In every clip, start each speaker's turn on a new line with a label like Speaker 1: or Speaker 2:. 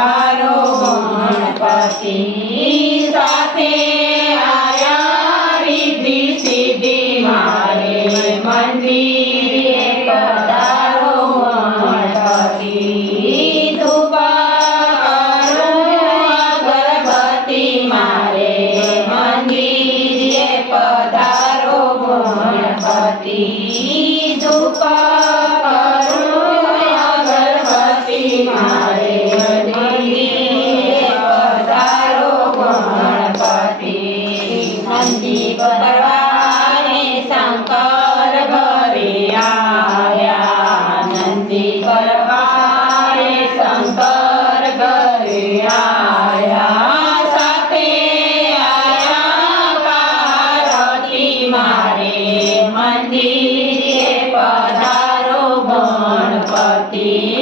Speaker 1: તારો ગણપતિ સંદીપ પરવાને શંકર ઘરે આવ્યા નંદી પરવાને શંકર ઘરે આવ્યા સાથે આયા પાર્વતી મારે મંદિરે પધારો ગણપતિ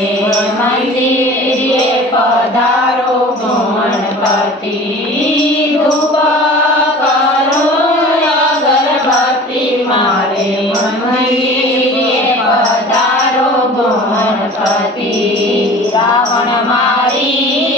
Speaker 1: દેવમતી પધારો ગણપતિ ધૂપ કરો અગરબત્તી મારે મનૈયે પધારો ગણપતિ રાવણ મારી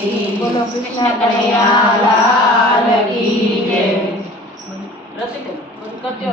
Speaker 1: શ્રી કૃષ્ણ કનૈયા લાલ કી જય
Speaker 2: રસિક કરજો